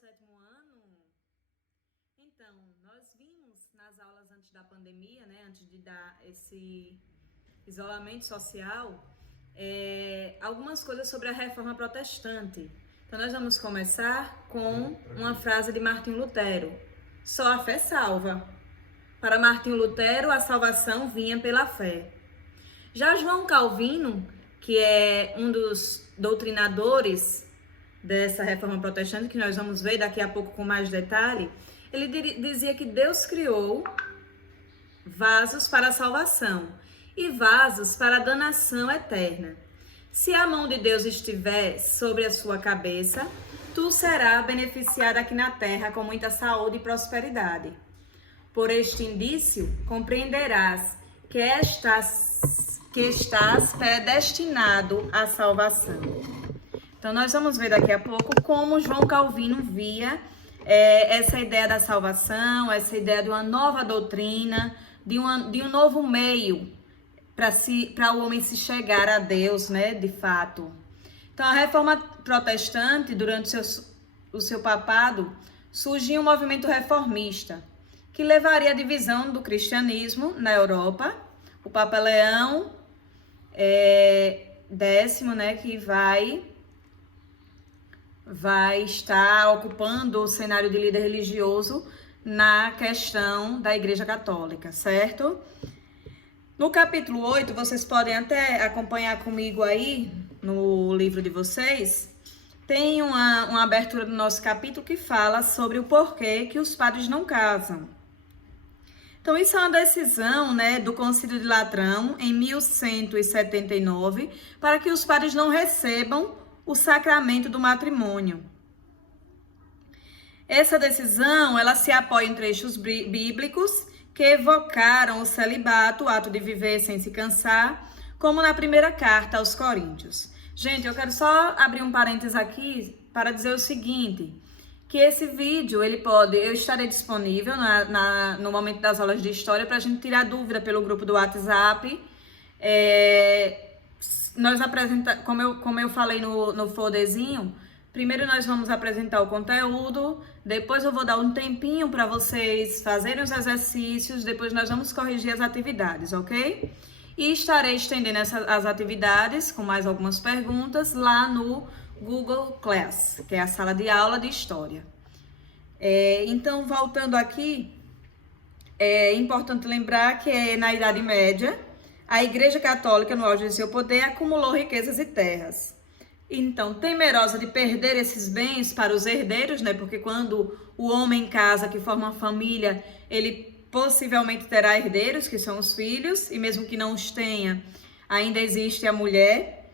sétimo ano. Então, nós vimos nas aulas antes da pandemia, né, antes de dar esse isolamento social, algumas coisas sobre a reforma protestante. Então, nós vamos começar com uma frase de Martinho Lutero: só a fé salva. Para Martinho Lutero, a salvação vinha pela fé. Já João Calvino, que é um dos doutrinadores dessa reforma protestante, que nós vamos ver daqui a pouco com mais detalhe, ele dizia que Deus criou vasos para a salvação e vasos para a danação eterna. Se a mão de Deus estiver sobre a sua cabeça, tu serás beneficiado aqui na terra com muita saúde e prosperidade. Por este indício, compreenderás que estás predestinado à salvação. Então, nós vamos ver daqui a pouco como João Calvino via essa ideia da salvação, essa ideia de uma nova doutrina, de um novo meio para o homem se chegar a Deus, né, de fato. Então, a reforma protestante, durante o seu papado, surgiu um movimento reformista, que levaria à divisão do cristianismo na Europa. O Papa Leão X, né, que vai estar ocupando o cenário de líder religioso na questão da Igreja Católica, certo? No capítulo 8, vocês podem até acompanhar comigo aí, no livro de vocês, tem uma abertura do nosso capítulo que fala sobre o porquê que os padres não casam. Então, isso é uma decisão, né, do Concílio de Latrão, em 1179, para que os padres não recebam o sacramento do matrimônio. Essa decisão, ela se apoia em trechos bíblicos que evocaram o celibato, o ato de viver sem se cansar, como na primeira carta aos Coríntios. Gente, eu quero só abrir um parênteses aqui para dizer o seguinte, que esse vídeo, eu estarei disponível no momento das aulas de história para a gente tirar dúvida pelo grupo do WhatsApp. Nós apresentamos, como eu falei no folderzinho, primeiro nós vamos apresentar o conteúdo, depois eu vou dar um tempinho para vocês fazerem os exercícios, depois nós vamos corrigir as atividades, ok? E estarei estendendo as atividades com mais algumas perguntas lá no Google Class, que é a sala de aula de história. Então, voltando aqui, é importante lembrar que na Idade Média, a Igreja Católica, no auge de seu poder, acumulou riquezas e terras. Então, temerosa de perder esses bens para os herdeiros, né? Porque quando o homem casa, que forma uma família, ele possivelmente terá herdeiros, que são os filhos, e mesmo que não os tenha, ainda existe a mulher.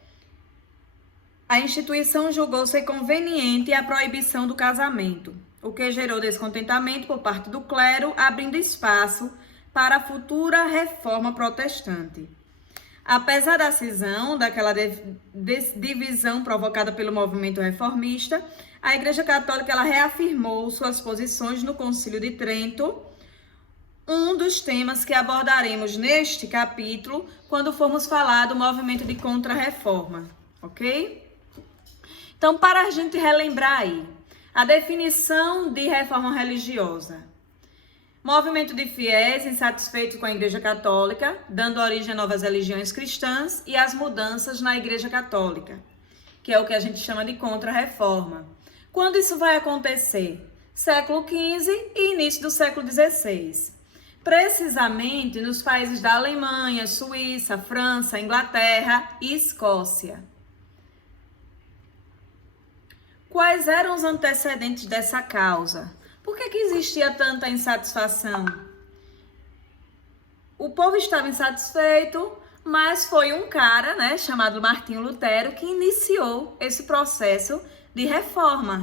A instituição julgou ser conveniente a proibição do casamento, o que gerou descontentamento por parte do clero, abrindo espaço para a futura reforma protestante. Apesar da cisão, daquela divisão provocada pelo movimento reformista, a Igreja Católica ela reafirmou suas posições no Concílio de Trento, um dos temas que abordaremos neste capítulo quando formos falar do movimento de contra-reforma, ok? Então, para a gente relembrar aí, a definição de reforma religiosa. Movimento de fiéis insatisfeitos com a Igreja Católica, dando origem a novas religiões cristãs e as mudanças na Igreja Católica, que é o que a gente chama de contra-reforma. Quando isso vai acontecer? Século XV e início do século XVI. Precisamente nos países da Alemanha, Suíça, França, Inglaterra e Escócia. Quais eram os antecedentes dessa causa? Por que existia tanta insatisfação? O povo estava insatisfeito, mas foi um cara, né, chamado Martinho Lutero, que iniciou esse processo de reforma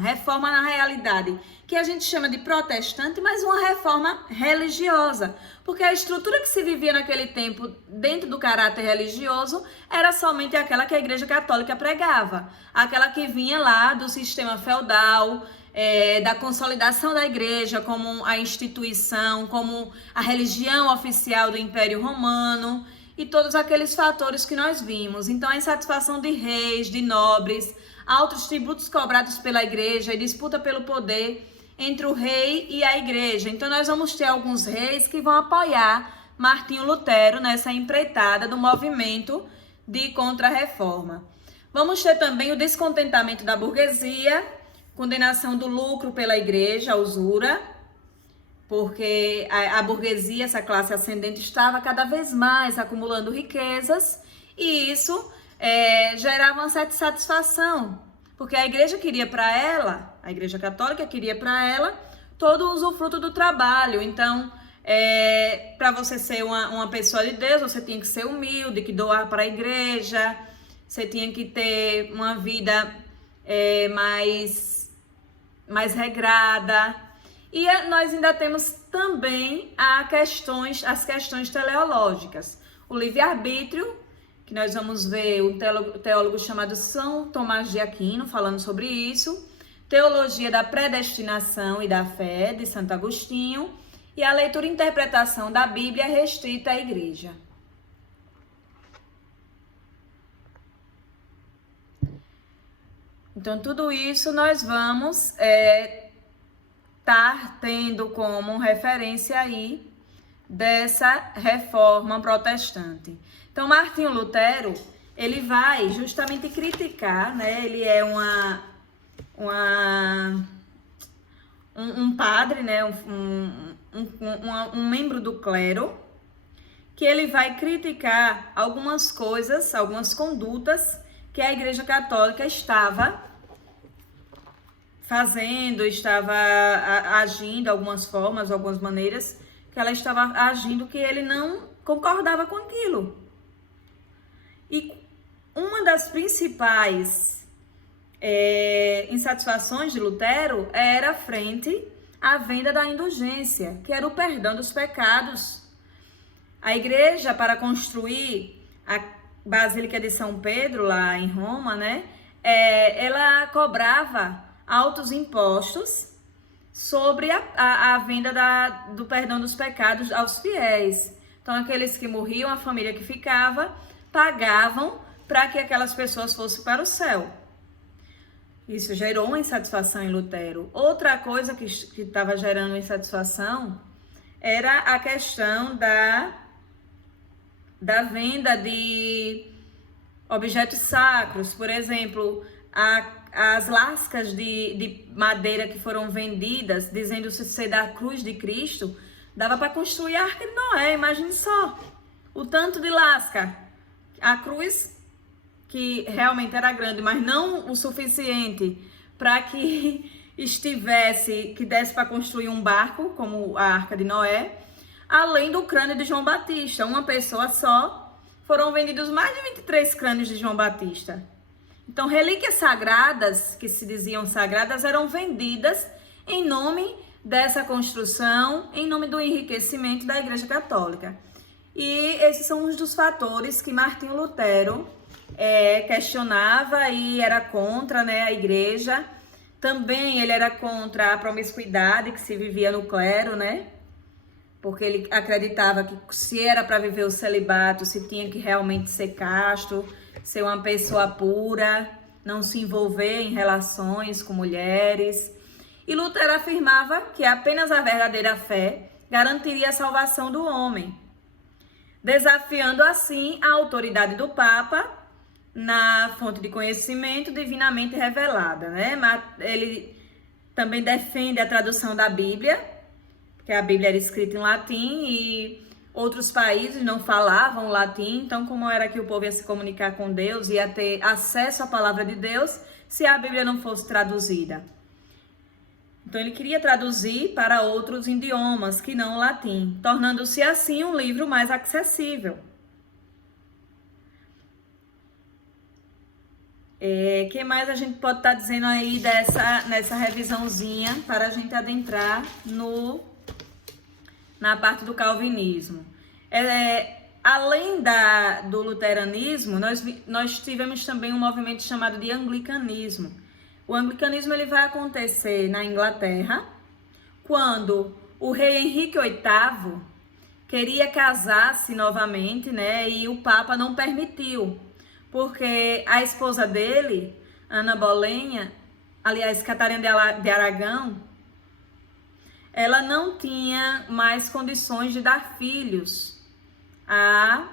na realidade, que a gente chama de protestante, mas uma reforma religiosa, porque a estrutura que se vivia naquele tempo dentro do caráter religioso era somente aquela que a Igreja Católica pregava, aquela que vinha lá do sistema feudal, da consolidação da Igreja como a instituição, como a religião oficial do Império Romano e todos aqueles fatores que nós vimos. Então, a insatisfação de reis, de nobres, altos tributos cobrados pela igreja e disputa pelo poder entre o rei e a igreja. Então nós vamos ter alguns reis que vão apoiar Martinho Lutero nessa empreitada do movimento de contra-reforma. Vamos ter também o descontentamento da burguesia, condenação do lucro pela igreja, a usura, porque a burguesia, essa classe ascendente, estava cada vez mais acumulando riquezas e isso gerava uma certa satisfação, porque a igreja queria para ela, a igreja católica queria para ela todo o usufruto do trabalho. Então, para você ser uma pessoa de Deus, você tinha que ser humilde, que doar para a igreja, você tinha que ter uma vida mais regrada. E nós ainda temos também as questões teleológicas. O livre-arbítrio, que nós vamos ver um teólogo chamado São Tomás de Aquino falando sobre isso. Teologia da predestinação e da fé, de Santo Agostinho. E a leitura e interpretação da Bíblia restrita à igreja. Então, tudo isso nós vamos estar tendo como referência aí dessa reforma protestante. Então, Martinho Lutero, ele vai justamente criticar, né? Ele é um padre, né? Um membro do clero, que ele vai criticar algumas coisas, algumas condutas que a Igreja Católica estava fazendo, estava agindo, algumas formas, algumas maneiras, que ela estava agindo que ele não concordava com aquilo. E uma das principais insatisfações de Lutero era frente à venda da indulgência, que era o perdão dos pecados. A igreja, para construir a Basílica de São Pedro, lá em Roma, né, ela cobrava altos impostos sobre a venda do perdão dos pecados aos fiéis. Então, aqueles que morriam, a família que ficava, pagavam para que aquelas pessoas fossem para o céu. Isso gerou uma insatisfação em Lutero. Outra coisa que estava gerando insatisfação era a questão da venda de objetos sacros. Por exemplo, as lascas de madeira que foram vendidas, dizendo-se ser da cruz de Cristo, dava para construir a Arca de Noé. Imagine só o tanto de lasca. A cruz, que realmente era grande, mas não o suficiente para que desse para construir um barco, como a Arca de Noé, além do crânio de João Batista. Uma pessoa só, foram vendidos mais de 23 crânios de João Batista. Então, relíquias sagradas, que se diziam sagradas, eram vendidas em nome dessa construção, em nome do enriquecimento da Igreja Católica. E esses são uns dos fatores que Martinho Lutero questionava e era contra, né, a igreja. Também ele era contra a promiscuidade que se vivia no clero, né? Porque ele acreditava que se era para viver o celibato, se tinha que realmente ser casto, ser uma pessoa pura, não se envolver em relações com mulheres. E Lutero afirmava que apenas a verdadeira fé garantiria a salvação do homem, desafiando assim a autoridade do Papa na fonte de conhecimento divinamente revelada, né? Ele também defende a tradução da Bíblia, porque a Bíblia era escrita em latim e outros países não falavam latim, então como era que o povo ia se comunicar com Deus, ia ter acesso à palavra de Deus se a Bíblia não fosse traduzida? Então ele queria traduzir para outros idiomas que não o latim, tornando-se assim um livro mais acessível. Que mais a gente pode estar dizendo aí nessa revisãozinha para a gente adentrar na parte do calvinismo? Além do luteranismo, nós tivemos também um movimento chamado de anglicanismo. O anglicanismo ele vai acontecer na Inglaterra, quando o rei Henrique VIII queria casar-se novamente, né? E o Papa não permitiu, porque a esposa dele, Ana Bolena, aliás, Catarina de Aragão, ela não tinha mais condições de dar filhos a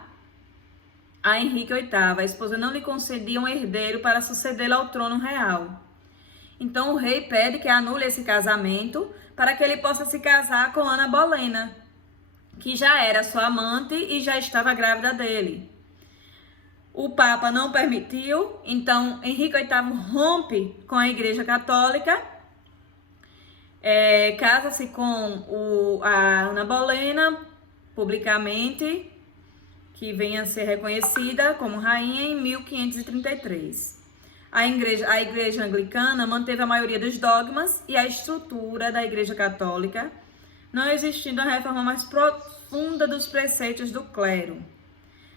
Henrique VIII. A esposa não lhe concedia um herdeiro para sucedê-la ao trono real. Então o rei pede que anule esse casamento para que ele possa se casar com Ana Bolena, que já era sua amante e já estava grávida dele. O Papa não permitiu, então Henrique VIII rompe com a Igreja Católica, casa-se com a Ana Bolena publicamente, que venha a ser reconhecida como rainha em 1533. A igreja anglicana manteve a maioria dos dogmas e a estrutura da Igreja Católica, não existindo a reforma mais profunda dos preceitos do clero.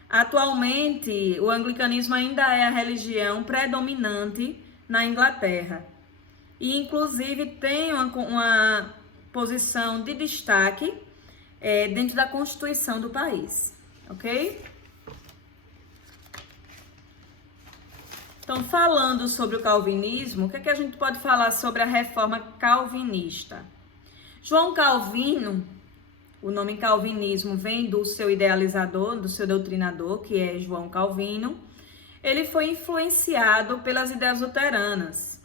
Atualmente, o anglicanismo ainda é a religião predominante na Inglaterra e, inclusive, tem uma posição de destaque dentro da Constituição do país, ok? Então, falando sobre o calvinismo, o que é que a gente pode falar sobre a reforma calvinista? João Calvino, o nome calvinismo vem do seu idealizador, do seu doutrinador, que é João Calvino. Ele foi influenciado pelas ideias luteranas.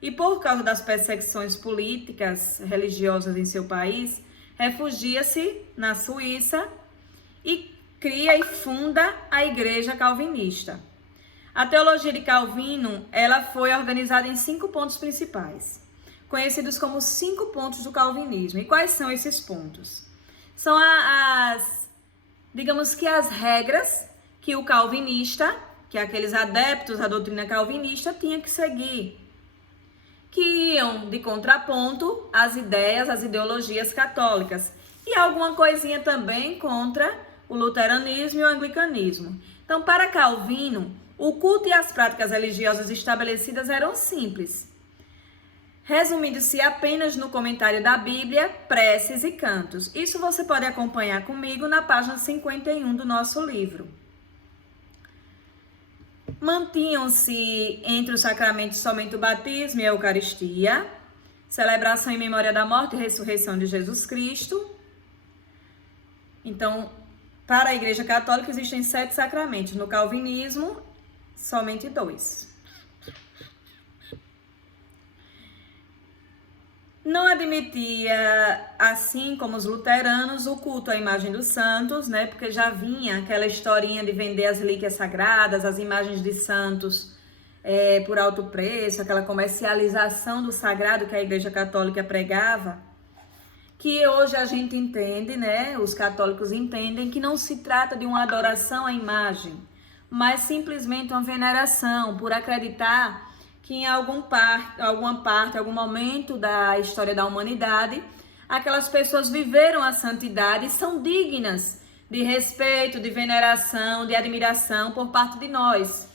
E por causa das perseguições políticas, religiosas em seu país, refugia-se na Suíça e cria e funda a Igreja Calvinista. A teologia de Calvino, ela foi organizada em 5 pontos principais, conhecidos como 5 pontos do calvinismo. E quais são esses pontos? São digamos que as regras que o calvinista, que aqueles adeptos à doutrina calvinista, tinham que seguir, que iam de contraponto às ideias, às ideologias católicas, e alguma coisinha também contra o luteranismo e o anglicanismo. Então, para Calvino, o culto e as práticas religiosas estabelecidas eram simples, resumindo-se apenas no comentário da Bíblia, preces e cantos. Isso você pode acompanhar comigo na página 51 do nosso livro. Mantinham-se entre os sacramentos somente o batismo e a Eucaristia, celebração em memória da morte e ressurreição de Jesus Cristo. Então, para a Igreja Católica existem 7 sacramentos. No calvinismo, somente 2. Não admitia, assim como os luteranos, o culto à imagem dos santos, né? Porque já vinha aquela historinha de vender as relíquias sagradas, as imagens de santos por alto preço, aquela comercialização do sagrado que a Igreja Católica pregava, que hoje a gente entende, né? Os católicos entendem que não se trata de uma adoração à imagem, mas simplesmente uma veneração, por acreditar que em alguma parte, algum momento da história da humanidade, aquelas pessoas viveram a santidade e são dignas de respeito, de veneração, de admiração por parte de nós.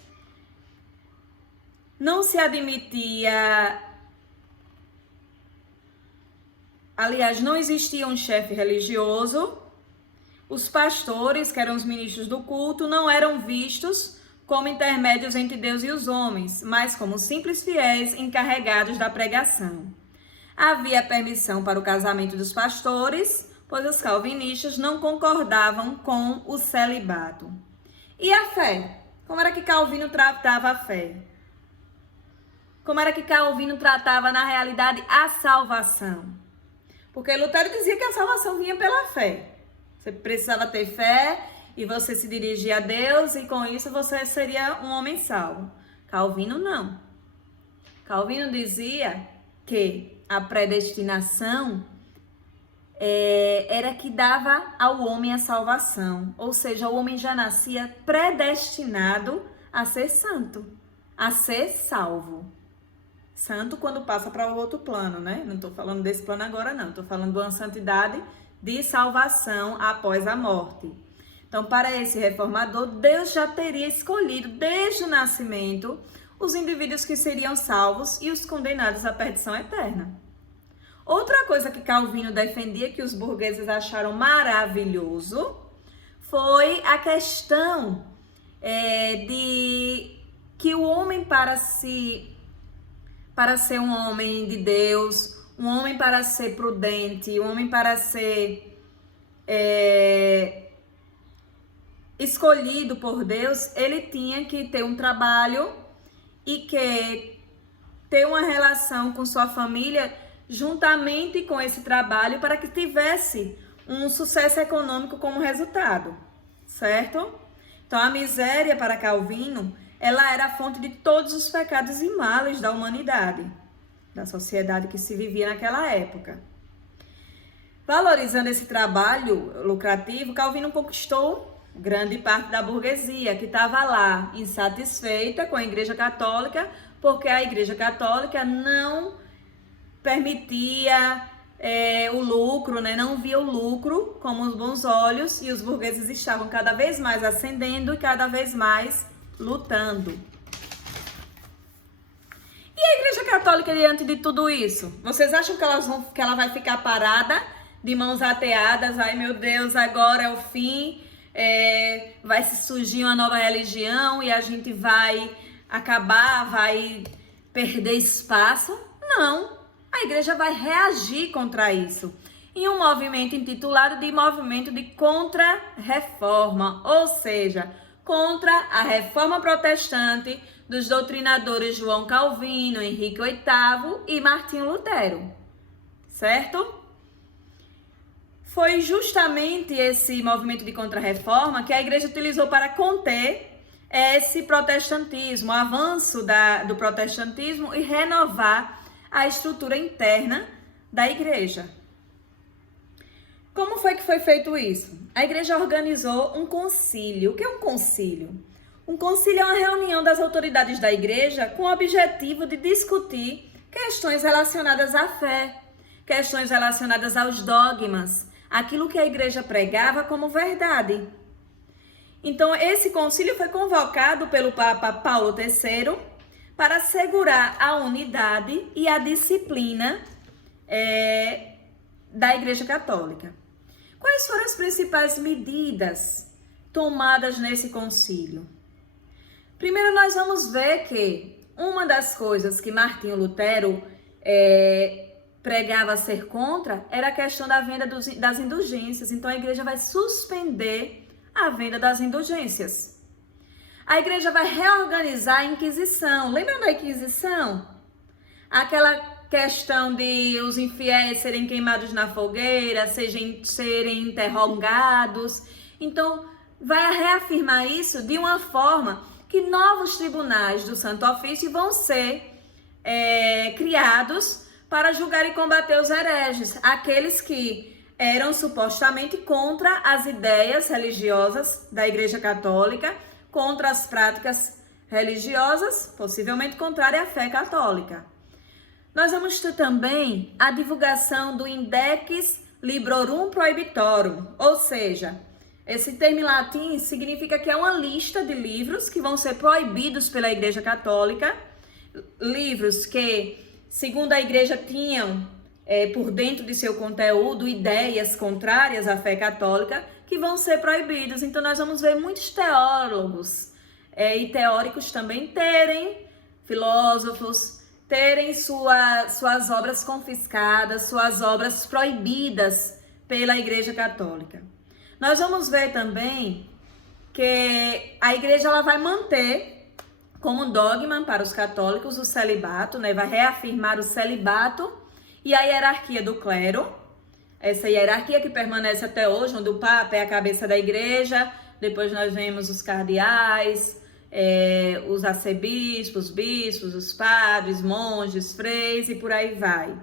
Não se admitia, aliás, não existia um chefe religioso. Os pastores, que eram os ministros do culto, não eram vistos como intermédios entre Deus e os homens, mas como simples fiéis encarregados da pregação. Havia permissão para o casamento dos pastores, pois os calvinistas não concordavam com o celibato. E a fé? Como era que Calvino tratava a fé? Como era que Calvino tratava, na realidade, a salvação? Porque Lutero dizia que a salvação vinha pela fé. Você precisava ter fé e você se dirigia a Deus e com isso você seria um homem salvo. Calvino não. Calvino dizia que a predestinação era que dava ao homem a salvação. Ou seja, o homem já nascia predestinado a ser santo, a ser salvo. Santo quando passa para o outro plano, né? Não estou falando desse plano agora, não. Estou falando de uma santidade de salvação após a morte. Então, para esse reformador, Deus já teria escolhido desde o nascimento os indivíduos que seriam salvos e os condenados à perdição eterna. Outra coisa que Calvino defendia, que os burgueses acharam maravilhoso, foi a questão de que o homem, para se para ser um homem de Deus, um homem para ser prudente, um homem para ser escolhido por Deus, ele tinha que ter um trabalho e que ter uma relação com sua família juntamente com esse trabalho para que tivesse um sucesso econômico como resultado, certo? Então a miséria para Calvino, ela era a fonte de todos os pecados e males da humanidade, da sociedade que se vivia naquela época. Valorizando esse trabalho lucrativo, Calvino conquistou grande parte da burguesia que estava lá insatisfeita com a Igreja Católica, porque a Igreja Católica não permitia o lucro, né? Não via o lucro com os bons olhos, e os burgueses estavam cada vez mais ascendendo e cada vez mais lutando. E a Igreja Católica diante de tudo isso? Vocês acham que ela vai ficar parada, de mãos ateadas? Ai meu Deus, agora é o fim, vai se surgir uma nova religião e a gente vai acabar, vai perder espaço? Não, a igreja vai reagir contra isso em um movimento intitulado de Movimento de Contra-Reforma, ou seja, contra a reforma protestante dos doutrinadores João Calvino, Henrique VIII e Martinho Lutero, certo? Foi justamente esse movimento de contra-reforma que a igreja utilizou para conter esse protestantismo, o avanço do protestantismo e renovar a estrutura interna da igreja. Como foi que foi feito isso? A igreja organizou um concílio. O que é um concílio? Um concílio é uma reunião das autoridades da igreja com o objetivo de discutir questões relacionadas à fé, questões relacionadas aos dogmas, aquilo que a igreja pregava como verdade. Então, esse concílio foi convocado pelo Papa Paulo III para assegurar a unidade e a disciplina da Igreja Católica. Quais foram as principais medidas tomadas nesse concílio? Primeiro, nós vamos ver que uma das coisas que Martinho Lutero pregava ser contra era a questão da venda das indulgências. Então, a igreja vai suspender a venda das indulgências. A igreja vai reorganizar a Inquisição. Lembra da Inquisição? Aquela questão de os infiéis serem queimados na fogueira, serem interrogados. Então, vai reafirmar isso de uma forma que novos tribunais do Santo Ofício vão ser criados para julgar e combater os hereges, aqueles que eram supostamente contra as ideias religiosas da Igreja Católica, contra as práticas religiosas, possivelmente contrária à fé católica. Nós vamos ter também a divulgação do Index Librorum Prohibitorum, ou seja, esse termo em latim significa que é uma lista de livros que vão ser proibidos pela Igreja Católica, livros que, segundo a Igreja, tinham por dentro de seu conteúdo ideias contrárias à fé católica, que vão ser proibidos. Então, nós vamos ver muitos teólogos e teóricos também filósofos, terem suas obras confiscadas, suas obras proibidas pela Igreja Católica. Nós vamos ver também que a Igreja ela vai manter como dogma para os católicos o celibato, né? Vai reafirmar o celibato e a hierarquia do clero. Essa hierarquia que permanece até hoje, onde o Papa é a cabeça da igreja, depois nós vemos os cardeais, os arcebispos, bispos, os padres, monges, freis e por aí vai.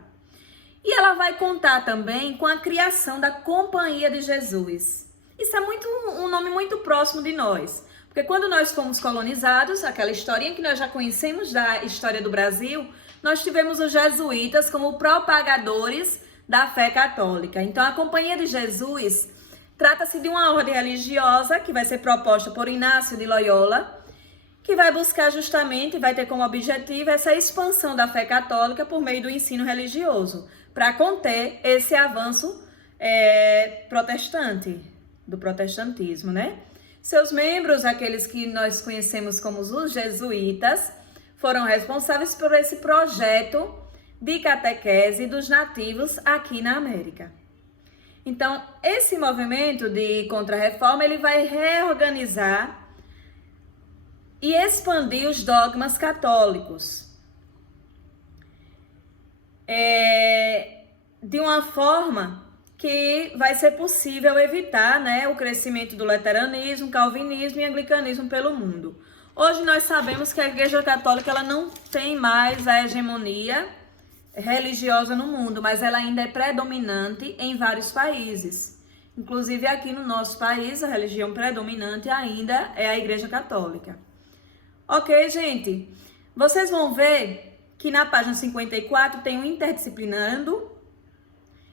E ela vai contar também com a criação da Companhia de Jesus. Isso é um nome muito próximo de nós, porque quando nós fomos colonizados, aquela historinha que nós já conhecemos da história do Brasil, nós tivemos os jesuítas como propagadores da fé católica. Então, a Companhia de Jesus trata-se de uma ordem religiosa que vai ser proposta por Inácio de Loyola, que vai buscar justamente, vai ter como objetivo essa expansão da fé católica por meio do ensino religioso, para conter esse avanço protestante, do protestantismo, né? Seus membros, aqueles que nós conhecemos como os jesuítas, foram responsáveis por esse projeto de catequese dos nativos aqui na América. Então, esse movimento de Contra-Reforma, ele vai reorganizar e expandir os dogmas católicos de uma forma que vai ser possível evitar, né, o crescimento do luteranismo, calvinismo e anglicanismo pelo mundo. Hoje nós sabemos que a Igreja Católica ela não tem mais a hegemonia religiosa no mundo, mas ela ainda é predominante em vários países. Inclusive aqui no nosso país, a religião predominante ainda é a Igreja Católica. Ok, gente? Vocês vão ver que na página 54 tem um interdisciplinando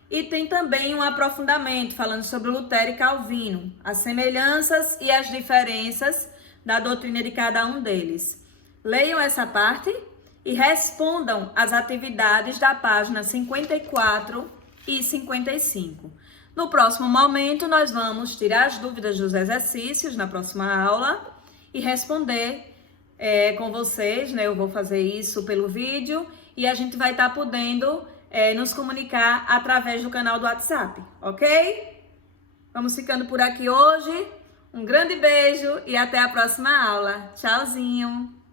e tem também um aprofundamento falando sobre Lutero e Calvino, as semelhanças e as diferenças da doutrina de cada um deles. Leiam essa parte e respondam as atividades da página 54 e 55. No próximo momento, nós vamos tirar as dúvidas dos exercícios na próxima aula e responder com vocês, né? Eu vou fazer isso pelo vídeo e a gente vai estar podendo nos comunicar através do canal do WhatsApp, ok? Vamos ficando por aqui hoje. Um grande beijo e até a próxima aula. Tchauzinho!